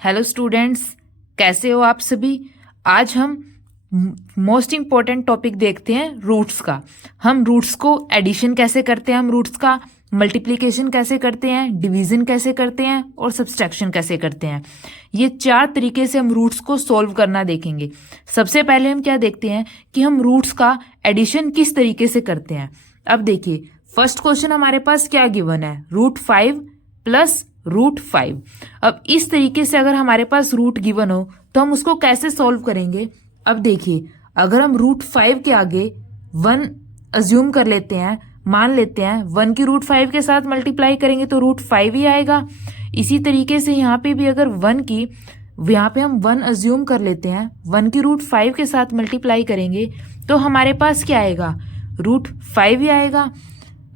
Hello students, कैसे हो आप सभी। आज हम मोस्ट इम्पॉर्टेंट टॉपिक देखते हैं रूट्स का। हम रूट्स को एडिशन कैसे करते हैं, हम रूट्स का मल्टीप्लिकेशन कैसे करते हैं, डिवीजन कैसे करते हैं और सब्सट्रैक्शन कैसे करते हैं। ये 4 तरीके से हम रूट्स को सॉल्व करना देखेंगे। सबसे पहले हम क्या देखते हैं कि हम रूट्स का एडिशन किस तरीके से करते हैं। अब देखिए, फर्स्ट क्वेश्चन हमारे पास क्या गिवन है, √5 प्लस √5। अब इस तरीके से अगर हमारे पास रूट गिवन हो तो हम उसको कैसे सॉल्व करेंगे। अब देखिए, अगर हम √5 के आगे 1 अज्यूम कर लेते हैं, मान लेते हैं 1 की √5 के साथ मल्टीप्लाई करेंगे तो √5 ही आएगा। इसी तरीके से यहाँ पे भी अगर 1 की, यहाँ पे हम 1 अज्यूम कर लेते हैं, 1 की √5 के साथ मल्टीप्लाई करेंगे तो हमारे पास क्या आएगा, √5 ही आएगा।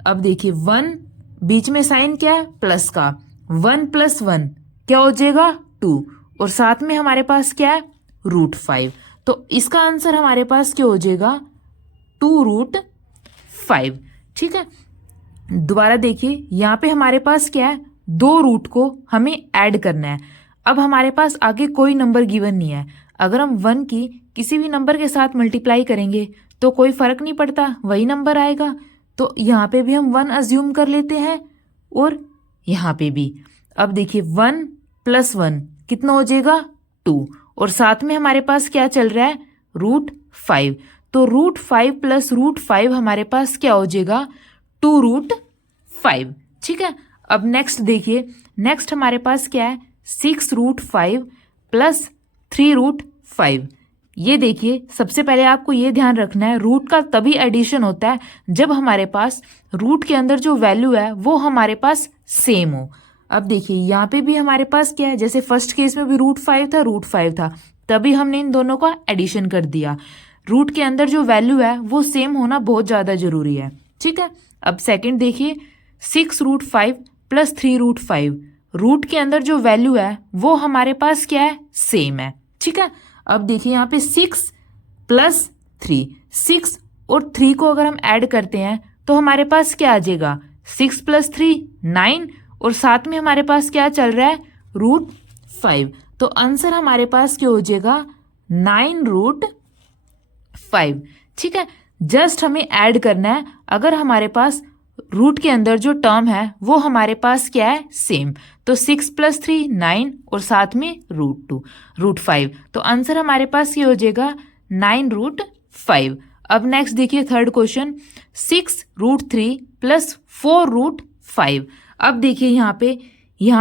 अब देखिए 1 बीच में साइन क्या है, प्लस का, 1 + 1 क्या हो जाएगा 2, और साथ में हमारे पास क्या है √5। तो इसका आंसर हमारे पास क्या हो जाएगा 2√5। ठीक है, दोबारा देखिए, यहाँ पे हमारे पास क्या है, 2 रूट को हमें ऐड करना है। अब हमारे पास आगे कोई नंबर गिवन नहीं है। अगर हम 1 की किसी भी नंबर के साथ मल्टीप्लाई करेंगे तो कोई फर्क नहीं पड़ता, वही नंबर आएगा। तो यहाँ पे भी हम 1 अज्यूम कर लेते हैं और यहाँ पे भी। अब देखिए 1 + 1 कितना हो जाएगा 2, और साथ में हमारे पास क्या चल रहा है √5। तो √5 + √5 हमारे पास क्या हो जाएगा 2√5। ठीक है, अब नेक्स्ट देखिए, नेक्स्ट हमारे पास क्या है 6√5 + 3√5। ये देखिए, सबसे पहले आपको ये ध्यान रखना है, रूट का तभी एडिशन होता है जब हमारे पास रूट के अंदर जो वैल्यू है वो हमारे पास सेम हो। अब देखिए यहाँ पे भी हमारे पास क्या है, जैसे फर्स्ट केस में भी √5 था, तभी हमने इन दोनों का एडिशन कर दिया। रूट के अंदर जो वैल्यू है वो सेम होना बहुत ज़्यादा जरूरी है। ठीक है, अब सेकंड देखिए, 6√5 + 3√5, रूट के अंदर जो वैल्यू है वो हमारे पास क्या है, सेम है। ठीक है, अब देखिए यहाँ पे 6 + 3, 6 और 3 को अगर हम ऐड करते हैं तो हमारे पास क्या आ जाएगा, 6 + 3 9, और साथ में हमारे पास क्या चल रहा है √5। तो आंसर हमारे पास क्या हो जाएगा 9√5। ठीक है, जस्ट हमें ऐड करना है अगर हमारे पास रूट के अंदर जो टर्म है वो हमारे पास क्या है, सेम। तो 6 + 3 9 और साथ में √5। तो आंसर हमारे पास ये हो जाएगा 9√5। अब नेक्स्ट देखिए थर्ड क्वेश्चन, 6√3 + 4√5। अब देखिए यहाँ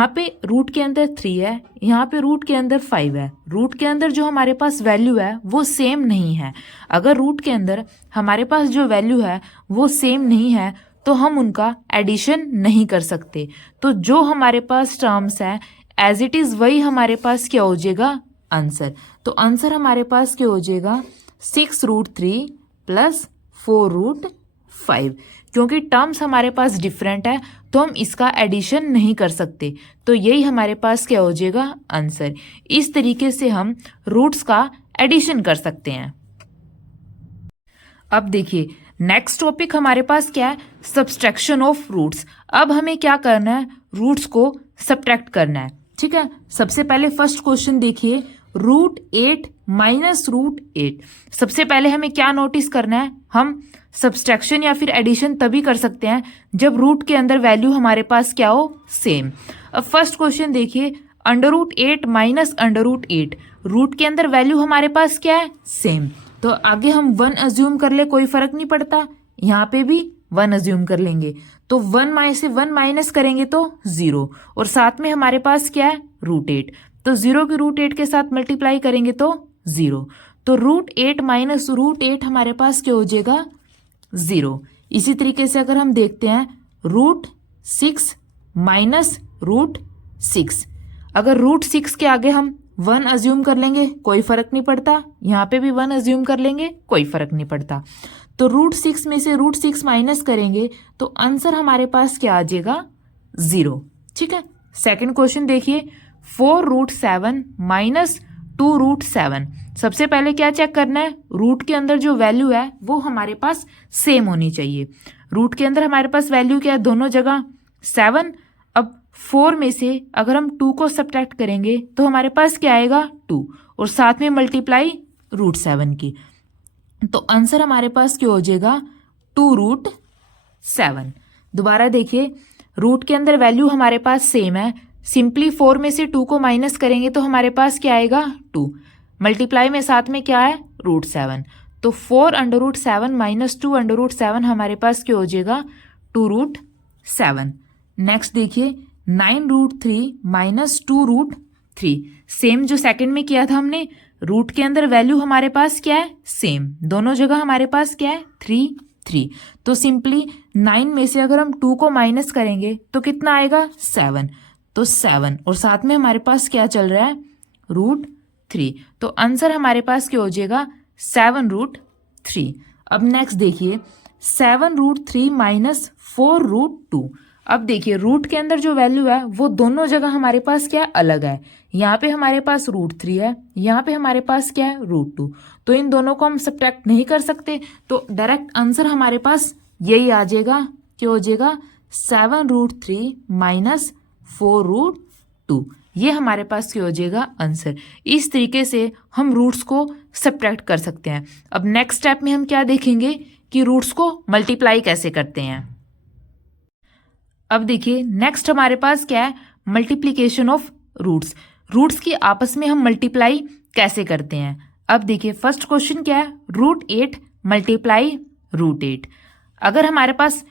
पे रूट के अंदर 3 है, यहाँ पे रूट के अंदर 5 है। रूट के अंदर जो हमारे पास वैल्यू है वो सेम नहीं है। अगर रूट के अंदर हमारे पास जो वैल्यू है वो सेम नहीं है तो हम उनका एडिशन नहीं कर सकते। तो जो हमारे पास टर्म्स है एज इट इज़ वही हमारे पास क्या हो जाएगा आंसर। तो आंसर हमारे पास क्या हो जाएगा 6√3 + 4√5। क्योंकि टर्म्स हमारे पास डिफरेंट है तो हम इसका एडिशन नहीं कर सकते, तो यही हमारे पास क्या हो जाएगा आंसर। इस तरीके से हम रूट्स का एडिशन कर सकते हैं। अब देखिए नेक्स्ट टॉपिक हमारे पास क्या है, सब्सट्रैक्शन ऑफ रूट्स। अब हमें क्या करना है, रूट्स को सब्ट्रैक्ट करना है। ठीक है, सबसे पहले फर्स्ट क्वेश्चन देखिए, √8 - √8। सबसे पहले हमें क्या नोटिस करना है, हम सब्सट्रैक्शन या फिर एडिशन तभी कर सकते हैं जब रूट के अंदर वैल्यू हमारे पास क्या हो, सेम। अब फर्स्ट क्वेश्चन देखिए, √8 - √8, रूट के अंदर वैल्यू हमारे पास क्या है, सेम। तो आगे हम 1 अज्यूम कर ले, कोई फर्क नहीं पड़ता, यहाँ पे भी 1 अज्यूम कर लेंगे। तो 1 से 1 माइनस करेंगे तो 0, और साथ में हमारे पास क्या है √8। तो 0 की √8 के साथ मल्टीप्लाई करेंगे तो 0। तो √8 - √8 हमारे पास क्या हो जाएगा 0। इसी तरीके से अगर हम देखते हैं √6 - √6, अगर √6 के आगे हम 1 अज्यूम कर लेंगे कोई फर्क नहीं पड़ता, यहाँ पे भी 1 अज्यूम कर लेंगे कोई फर्क नहीं पड़ता। तो √6 में से √6 माइनस करेंगे तो आंसर हमारे पास क्या आ जाएगा 0। ठीक है, सेकंड क्वेश्चन देखिए, 4√7 - 2√7। सबसे पहले क्या चेक करना है, रूट के अंदर जो वैल्यू है वो हमारे पास सेम होनी चाहिए। रूट के अंदर हमारे पास वैल्यू क्या है, दोनों जगह 7। अब 4 में से अगर हम 2 को सब्ट्रैक्ट करेंगे तो हमारे पास क्या आएगा 2 और साथ में मल्टीप्लाई √7 की, तो आंसर हमारे पास क्या हो जाएगा 2√7। दोबारा देखिए, रूट के अंदर वैल्यू हमारे पास सेम है, सिंपली 4 में से 2 को माइनस करेंगे तो हमारे पास क्या आएगा 2, मल्टीप्लाई में साथ में क्या है √7, तो 4√7 माइनस 2√7 हमारे पास क्या हो जाएगा 2√7। नेक्स्ट देखिए 9√3 माइनस 2√3, सेम जो सेकंड में किया था हमने, रूट के अंदर वैल्यू हमारे पास क्या है सेम, दोनों जगह हमारे पास क्या है 3, तो सिंपली 9 में से अगर हम 2 को माइनस करेंगे तो कितना आएगा 7, तो 7 और साथ में हमारे पास क्या चल रहा है √3, तो आंसर हमारे पास क्या हो जाएगा 7√3। अब नेक्स्ट देखिए 7√3 माइनस 4√2, अब देखिए रूट के अंदर जो वैल्यू है वो दोनों जगह हमारे पास क्या अलग है, यहाँ पे हमारे पास √3 है, यहाँ पे हमारे पास क्या है √2, तो इन दोनों को हम सब्ट्रैक्ट नहीं कर सकते, तो डायरेक्ट आंसर हमारे पास यही आ जाएगा, क्या हो जाएगा 7√3 माइनस 4√2, ये हमारे पास क्या हो जाएगा आंसर। इस तरीके से हम रूट्स को सब्ट्रैक्ट कर सकते हैं। अब नेक्स्ट स्टेप में हम क्या देखेंगे कि रूट्स को मल्टीप्लाई कैसे करते हैं। अब देखिए नेक्स्ट हमारे पास क्या है मल्टीप्लीकेशन ऑफ रूट्स, रूट्स की आपस में हम मल्टीप्लाई कैसे करते हैं। अब देखिए फर्स्ट क्वेश्चन क्या है √8 मल्टीप्लाई √8, अगर हमारे पास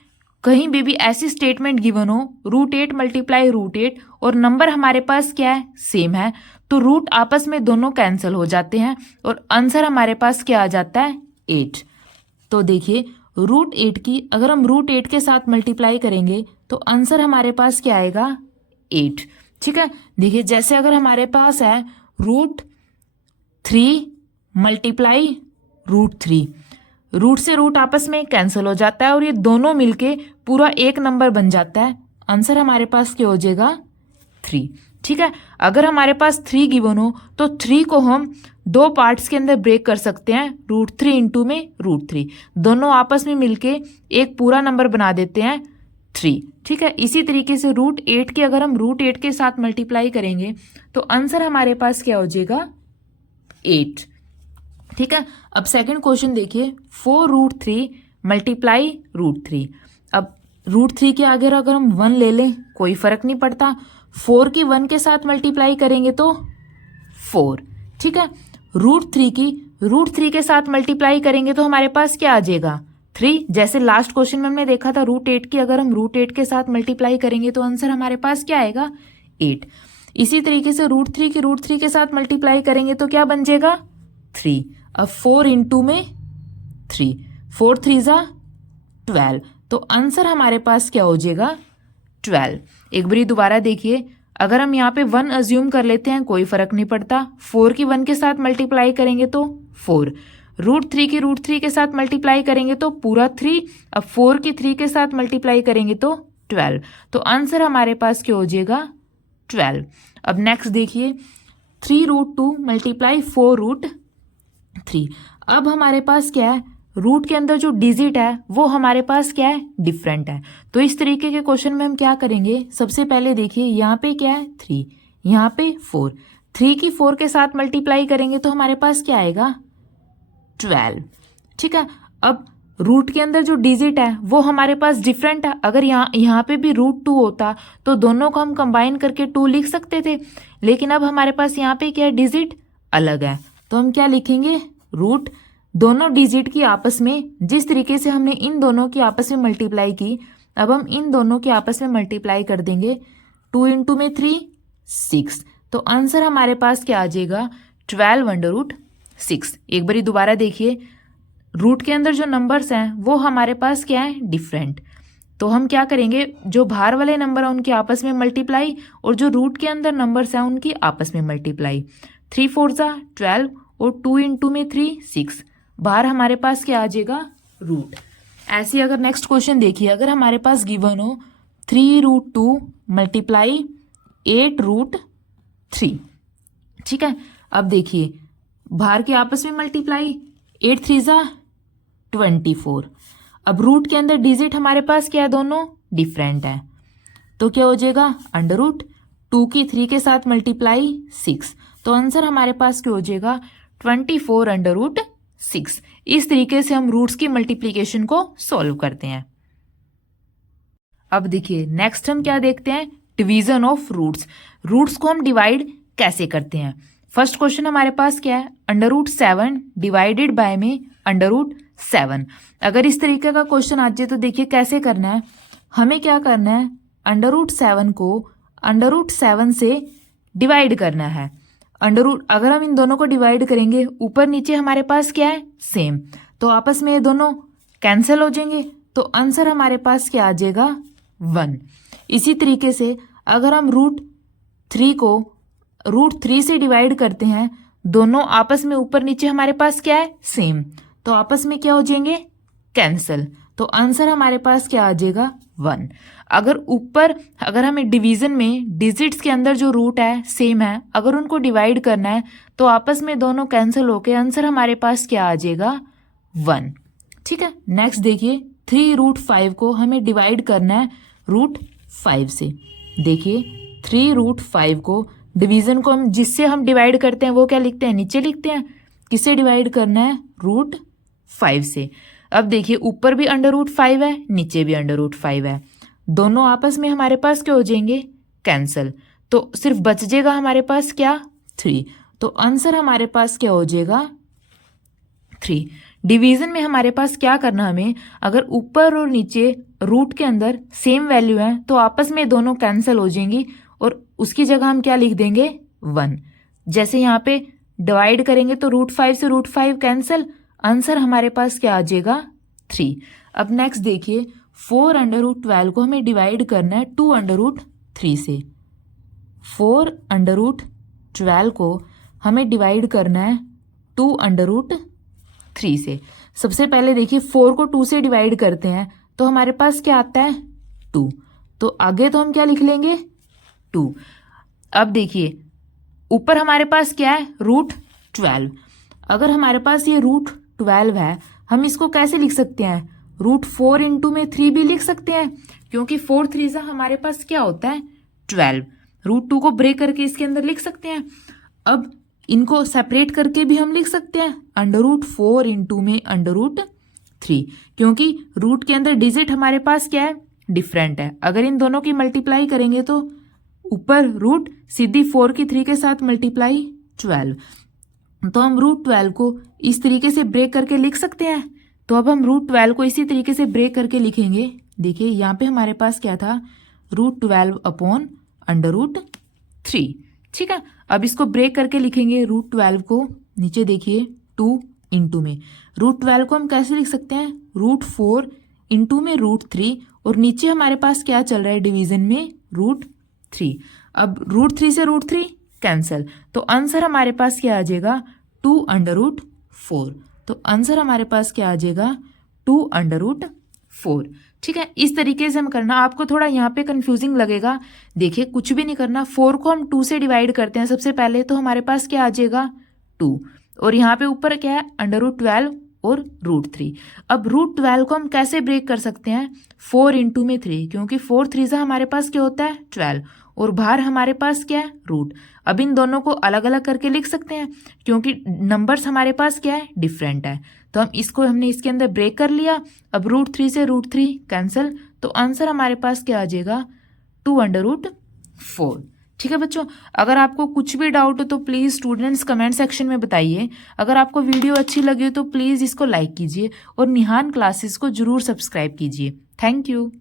कहीं भी ऐसी स्टेटमेंट गिवन हो √8 मल्टीप्लाई √8 और नंबर हमारे पास क्या है सेम है, तो रूट आपस में दोनों कैंसिल हो जाते हैं और आंसर हमारे पास क्या आ जाता है 8। तो देखिए √8 की अगर हम √8 के साथ मल्टीप्लाई करेंगे तो आंसर हमारे पास क्या आएगा 8। ठीक है, देखिए जैसे अगर हमारे पास है √3 मल्टीप्लाई √3, रूट से रूट आपस में कैंसिल हो जाता है और ये दोनों मिलके पूरा एक नंबर बन जाता है, आंसर हमारे पास क्या हो जाएगा 3। ठीक है, अगर हमारे पास 3 गिवन हो तो 3 को हम 2 पार्ट्स के अंदर ब्रेक कर सकते हैं, √3 इंटू में √3, दोनों आपस में मिलके एक पूरा नंबर बना देते हैं 3। ठीक है, इसी तरीके से √8 के अगर हम √8 के साथ मल्टीप्लाई करेंगे तो आंसर हमारे पास क्या हो जाएगा 8। ठीक है, अब सेकंड क्वेश्चन देखिए 4√3 मल्टीप्लाई √3, अब √3 के आगे अगर हम 1 ले लें कोई फर्क नहीं पड़ता, 4 की 1 के साथ मल्टीप्लाई करेंगे तो 4। ठीक है, √3 की √3 के साथ मल्टीप्लाई करेंगे तो हमारे पास क्या आ जाएगा 3, जैसे लास्ट क्वेश्चन में हमने देखा था √8 की अगर हम √8 के साथ मल्टीप्लाई करेंगे तो आंसर हमारे पास क्या आएगा 8। इसी तरीके से √3 की √3 के साथ मल्टीप्लाई करेंगे तो क्या बन जाएगा 3, अब 4 इंटू में 3, 4 3 ज़ा 12, तो आंसर हमारे पास क्या हो जाएगा 12। एक बारी दोबारा देखिए, अगर हम यहाँ पे 1 अज्यूम कर लेते हैं कोई फर्क नहीं पड़ता, 4 की 1 के साथ मल्टीप्लाई करेंगे तो 4, √3 की √3 के साथ मल्टीप्लाई करेंगे तो पूरा 3, अब 4 की 3 के साथ मल्टीप्लाई करेंगे तो 12, तो आंसर हमारे पास क्या हो जाएगा 12। अब नेक्स्ट देखिए 3√2 मल्टीप्लाई 4√3, अब हमारे पास क्या है रूट के अंदर जो डिजिट है वो हमारे पास क्या है डिफरेंट है, तो इस तरीके के क्वेश्चन में हम क्या करेंगे, सबसे पहले देखिए यहाँ पे क्या है 3, यहाँ पे 4, 3 की 4 के साथ मल्टीप्लाई करेंगे तो हमारे पास क्या आएगा 12। ठीक है, अब रूट के अंदर जो डिजिट है वो हमारे पास डिफरेंट है, अगर यहाँ पे भी √2 होता तो दोनों को हम कंबाइन करके 2 लिख सकते थे, लेकिन अब हमारे पास यहाँ पे क्या डिजिट अलग है, तो हम क्या लिखेंगे रूट दोनों डिजिट की आपस में, जिस तरीके से हमने इन दोनों की आपस में मल्टीप्लाई की, अब हम इन दोनों की आपस में मल्टीप्लाई कर देंगे, 2 इंटू में 3 6, तो आंसर हमारे पास क्या आ जाएगा 12√6। एक बारी दोबारा देखिए, रूट के अंदर जो नंबर्स हैं वो हमारे पास क्या है डिफरेंट, तो हम क्या करेंगे जो बाहर वाले नंबर हैं उनके आपस में मल्टीप्लाई और जो रूट के अंदर नंबर्स हैं उनकी आपस में मल्टीप्लाई, 3 4 ज़ा 12 और 2 इंटू में 3 6, बाहर हमारे पास क्या आ जाएगा रूट। ऐसे अगर नेक्स्ट क्वेश्चन देखिए, अगर हमारे पास गिवन हो 3√2 मल्टीप्लाई 8√3, ठीक है, अब देखिए बाहर के आपस में मल्टीप्लाई, 8 3 ज़ा 24, अब रूट के अंदर डिजिट हमारे पास क्या है दोनों डिफरेंट है, तो क्या हो जाएगा, अंडर रूट 2 की 3 के साथ मल्टीप्लाई 6, तो आंसर हमारे पास क्या हो जाएगा 24 अंडर रूट 6। इस तरीके से हम रूट्स की मल्टीप्लीकेशन को सॉल्व करते हैं। अब देखिए नेक्स्ट हम क्या देखते हैं, डिवीजन ऑफ रूट्स। रूट्स को हम डिवाइड कैसे करते हैं। फर्स्ट क्वेश्चन हमारे पास क्या है, अंडर रूट 7 डिवाइडेड बाय में अंडर रूट 7। अगर इस तरीके का क्वेश्चन आ जाए तो देखिए कैसे करना है, हमें क्या करना है, अंडर रूट 7 को अंडर रूट 7 से डिवाइड करना है। अंडर रूट अगर हम इन दोनों को डिवाइड करेंगे, ऊपर नीचे हमारे पास क्या है, सेम, तो आपस में ये दोनों कैंसिल हो जाएंगे, तो आंसर हमारे पास क्या आ जाएगा 1। इसी तरीके से अगर हम रूट 3 को रूट 3 से डिवाइड करते हैं, दोनों आपस में ऊपर नीचे हमारे पास क्या है, सेम, तो आपस में क्या हो जाएंगे, कैंसिल, तो आंसर हमारे पास क्या आ जाएगा 1। अगर हमें डिवीजन में डिजिट्स के अंदर जो रूट है सेम है, अगर उनको डिवाइड करना है तो आपस में दोनों कैंसिल होके आंसर हमारे पास क्या आ जाएगा 1। ठीक है, नेक्स्ट देखिए 3 रूट 5 को हमें डिवाइड करना है रूट 5 से। देखिए 3 रूट 5 को डिवीजन को हम जिससे हम डिवाइड करते हैं वो क्या लिखते हैं, नीचे लिखते हैं, किससे डिवाइड करना है, रूट 5 से। अब देखिए ऊपर भी अंडर रूट 5 है, नीचे भी अंडर रूट 5 है, दोनों आपस में हमारे पास क्या हो जाएंगे, कैंसल, तो सिर्फ बच जाएगा हमारे पास क्या 3, तो आंसर हमारे पास क्या हो जाएगा 3। डिवीजन में हमारे पास क्या करना, हमें अगर ऊपर और नीचे रूट के अंदर सेम वैल्यू है तो आपस में दोनों कैंसिल हो जाएंगी और उसकी जगह हम क्या लिख देंगे 1। जैसे यहाँ पे डिवाइड करेंगे तो रूट 5 से रूट 5 कैंसिल, आंसर हमारे पास क्या आ जाएगा 3। अब नेक्स्ट देखिए 4 अंडर रूट 12 को हमें डिवाइड करना है 2 अंडर रूट 3 से। 4 अंडर रूट 12 को हमें डिवाइड करना है 2 अंडर रूट 3 से। सबसे पहले देखिए 4 को 2 से डिवाइड करते हैं तो हमारे पास क्या आता है 2, तो आगे तो हम क्या लिख लेंगे 2। अब देखिए ऊपर हमारे पास क्या है रूट 12, अगर हमारे पास ये रूट 12 है हम इसको कैसे लिख सकते हैं, रूट 4 इंटू में 3 भी लिख सकते हैं, क्योंकि 4 3 हमारे पास क्या होता है 12। रूट 2 को ब्रेक करके इसके अंदर लिख सकते हैं। अब इनको सेपरेट करके भी हम लिख सकते हैं अंडर रूट 4 इंटू में अंडर रूट 3, क्योंकि रूट के अंदर डिजिट हमारे पास क्या है, डिफरेंट है। अगर इन दोनों की मल्टीप्लाई करेंगे तो ऊपर रूट सीधी 4 की 3 के साथ मल्टीप्लाई 12, तो हम रूट 12 को इस तरीके से ब्रेक करके लिख सकते हैं। तो अब हम रूट 12 को इसी तरीके से ब्रेक करके लिखेंगे। देखिए यहाँ पे हमारे पास क्या था, रूट 12 अपॉन अंडर रूट 3। ठीक है, अब इसको ब्रेक करके लिखेंगे रूट 12 को, नीचे देखिए 2 इंटू में रूट 12 को हम कैसे लिख सकते हैं, रूट 4 इंटू में रूट 3, और नीचे हमारे पास क्या चल रहा है डिवीजन में रूट 3। अब रूट 3 से रूट 3 कैंसिल, तो आंसर हमारे पास क्या आ जाएगा 2 अंडर रूट 4, तो आंसर हमारे पास क्या आ जाएगा 2 अंडर रूट 4। ठीक है, इस तरीके से हम करना। आपको थोड़ा यहाँ पे कंफ्यूजिंग लगेगा, देखिए कुछ भी नहीं करना, 4 को हम 2 से डिवाइड करते हैं सबसे पहले, तो हमारे पास क्या आ जाएगा 2, और यहाँ पे ऊपर क्या है अंडर रूट 12 और रूट 3। अब रूट 12 को हम कैसे ब्रेक कर सकते हैं, 4 इंटू में 3, क्योंकि 4 3 हमारे पास क्या होता है 12, और बाहर हमारे पास क्या है रूट। अब इन दोनों को अलग अलग करके लिख सकते हैं, क्योंकि नंबर्स हमारे पास क्या है डिफरेंट है, तो हमने इसके अंदर ब्रेक कर लिया। अब रूट 3 से रूट 3 कैंसिल, तो आंसर हमारे पास क्या आ जाएगा 2 अंडर रूट 4। ठीक है बच्चों, अगर आपको कुछ भी डाउट हो तो प्लीज़ स्टूडेंट्स कमेंट सेक्शन में बताइए। अगर आपको वीडियो अच्छी लगी हो तो प्लीज़ इसको लाइक कीजिए और निहान क्लासेस को जरूर सब्सक्राइब कीजिए। Thank you.